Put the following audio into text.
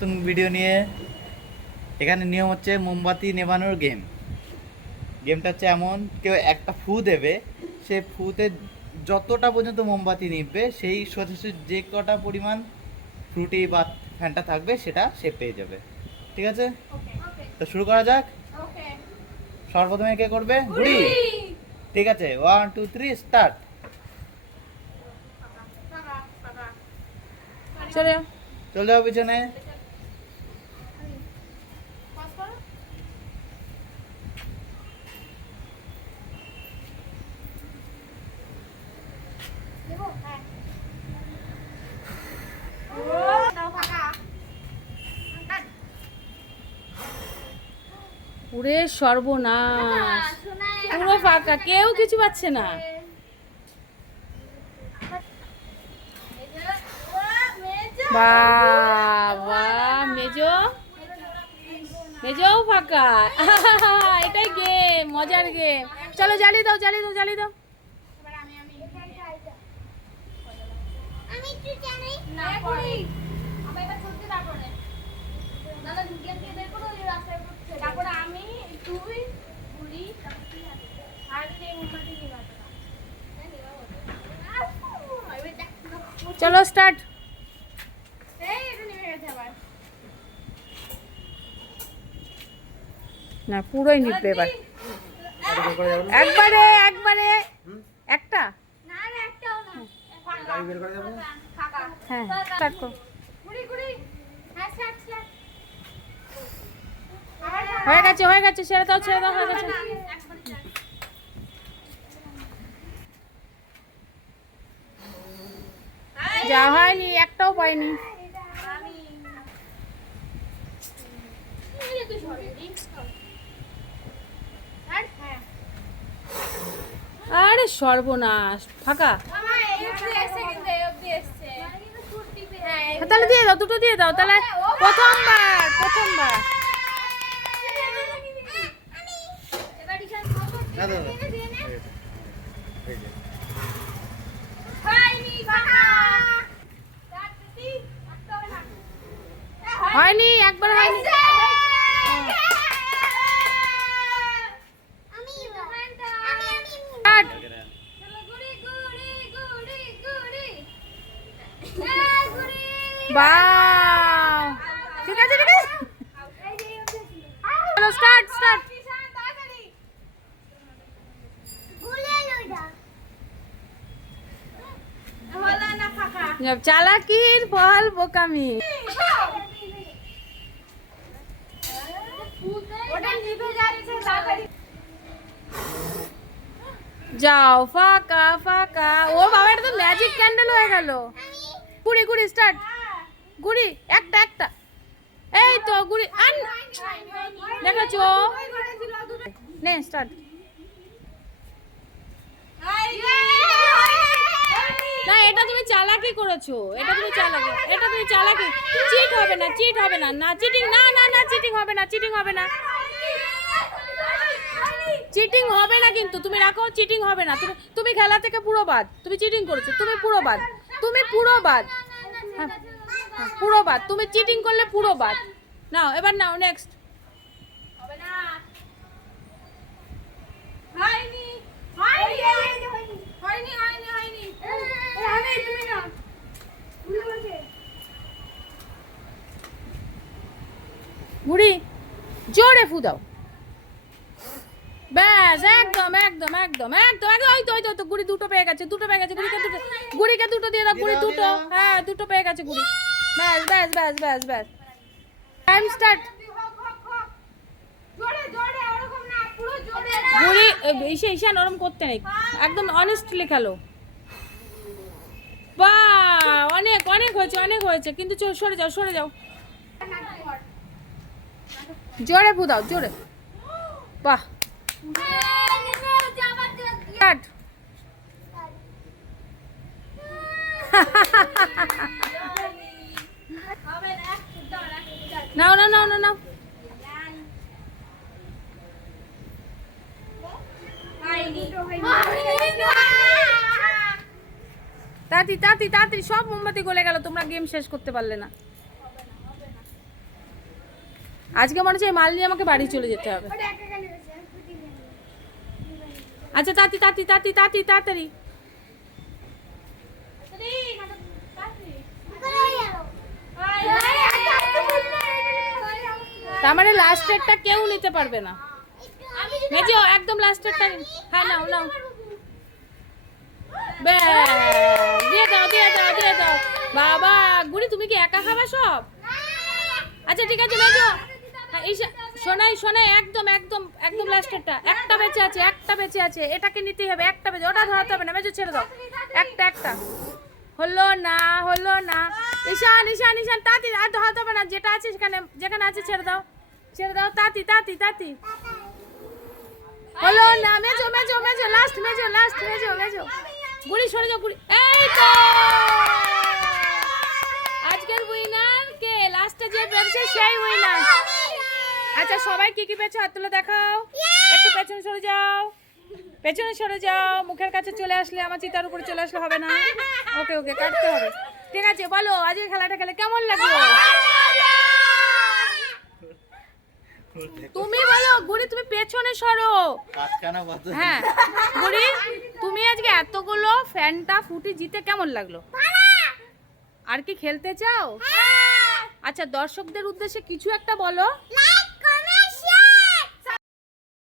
নতুন ভিডিও নিয়ে। এখানে নিয়ম হচ্ছে মোমবাতি নেভানোর গেমটা হচ্ছে এমন, কেউ একটা ফু দেবে, সে ফুতে যতটা পর্যন্ত মোমবাতি নিবে সেই সদস্য যে কটা পরিমাণ ফ্রুটি বা ফ্যানটা থাকবে সেটা সে পেয়ে যাবে। ঠিক আছে, তো শুরু করা যাক। সর্বপ্রথমে কে করবে? বুড়ি। ঠিক আছে, 1 2 3 স্টার্ট। চলে চলে যাও পিছনে। পুরে সর্বনাশ, পুরো ফাঁকা, কেউ কিছু পাচ্ছে না। বাবা, মেজো মেজো ফাঁকা। এটাই গেম, মজার গেম। চলো জ্বালিয়ে দাও, জ্বালিয়ে দাও, জ্বালিয়ে দাও। চলো স্টার্ট। না, পুরোই নিবে এবার। একবারে একবারে একটা। হ্যাঁ, স্টার্ট করো। হয়ে গেছে, হয়ে গেছে, ছেড়ে দাও, ছেড়ে দাও, হয়ে গেছে। যা হয়নি, একটাও পাইনি। আরে সর্বনাশ, ফাঁকা। তাহলে দিয়ে দাও, দুটো দিয়ে দাও তাহলে। প্রথমবার, প্রথমবার। হয়নি, একবার হয়নি। বাহ, ঠিক আছে, ঠিক আছে। চলো স্টার্ট, স্টার্ট। চালাকির ফল বোকামি। যাও, ফাঁকা ফাঁকা। ও বাবা, এটা তো ম্যাজিক ক্যান্ডেল হয়ে গেল। গুড়ি গুড়ি স্টার্ট। গুড়ি একটা একটা। এই তো গুড়ি দেখেছো। নে স্টার্ট। না, এটা তুমি চালাকি করেছো, এটা তুমি চালাকি, এটা তুমি চালাকি। চিট হবে না, চিট হবে না, না চিটিং, না না না, চিটিং হবে না, চিটিং হবে না, চিটিং হবে না কিন্তু। তুমি রাখো, চিটিং হবে না। তুমি তুমি খেলা থেকে পুরো বাদ। তুমি চিটিং করেছো, তুমি পুরো বাদ, তুমি পুরো বাদ, পুরো বাদ। তুমি চিটিং করলে পুরো বাদ। নাও এবার, নাও নেক্সট। বুড়ি জোরে ফু দাও। ব্যাস, একদম একদম একদম একদম একদম। ওই তো, ওই তো, গুড়ি দুটো পেয়ে গেছে, দুটো পেয়ে গেছে। গুড়িকে দুটো দিয়ে দাও, গুড়ি দুটো। হ্যাঁ, দুটো পেয়ে গেছে গুড়ি। ব্যাস ব্যাস ব্যাস ব্যাস ব্যাস। Time start. গুড়ি এসে এসে নরম করতে নেই, একদম অনেস্টলি খেলো। বাহ, অনেক অনেক হয়েছে, অনেক হয়েছে, কিন্তু সরে যাও, সরে যাও। জোরে ফু দাও, জোরে। বাহ, নাও নাও নাও নাও। তাড়াতাড়ি তাড়াতাড়ি তাড়াতাড়ি, সব মোমবাতি গলে গেল, তোমরা গেম শেষ করতে পারলে না। আজকে মনে হচ্ছে এই মাল নিয়ে আমাকে বাড়ি চলে যেতে হবে। আচ্ছা তাতি তাতি তাতি তাতি তাড়াতাড়ি। তার মানে লাস্টেরটা কেউ নিতে পারবে না। মেজো একদম লাস্টেরটা। হ্যাঁ নাও নাও, দিয়ে দাও দিয়ে দাও দিয়ে দাও। বাবা গুড়ি তুমি কি একা খাবা সব? আচ্ছা ঠিক আছে মেজো। শোনাই শোনাই, একদম একদম একদম লাস্টেরটা। একটা বেঁচে আছে, একটা বেঁচে আছে, এটাকে নিতেই হবে। একটা বেঁচে, ওটা ধরাতে হবে না। মেজো ছেড়ে দাও। একটা একটা হলো না, হলো না। ঈশান ঈশান ঈশান তাতি, আর ধরাতে হবে না। যেটা আছে সেখানে, যেখানে আছে ছেড়ে দাও, ছেড়ে দাও। তাতি তাতি তাতি হলো না। মেজো মেজো মেজো লাস্ট, মেজো লাস্ট, মেজো মেজো। গুড়ি সরে যাও গুড়ি। এই তো আজকের উইনার কে? লাস্টে যে পেয়েছে সেই উইনার। আচ্ছা সবাই কি কি পেয়েছো হাত তুলে দেখাও। একটু পেছনে সরে যাও, পেছনে সরে যাও। মুখের কাছে চলে আসলে, আমার চিতার উপরে চলে আসলে হবে না। ওকে ওকে, কাটতে হবে। ঠিক আছে বলো আজকে খেলাটা খেলে কেমন লাগলো? তুমি বলো গুড়ি, তুমি পেছনে সরো। হ্যাঁ গুড়ি, তুমি আজকে এতগুলো ফ্যানটা ফুটি জিতে কেমন লাগলো? আর কি খেলতে চাও? আচ্ছা দর্শকদের উদ্দেশ্যে কিছু একটা বলো।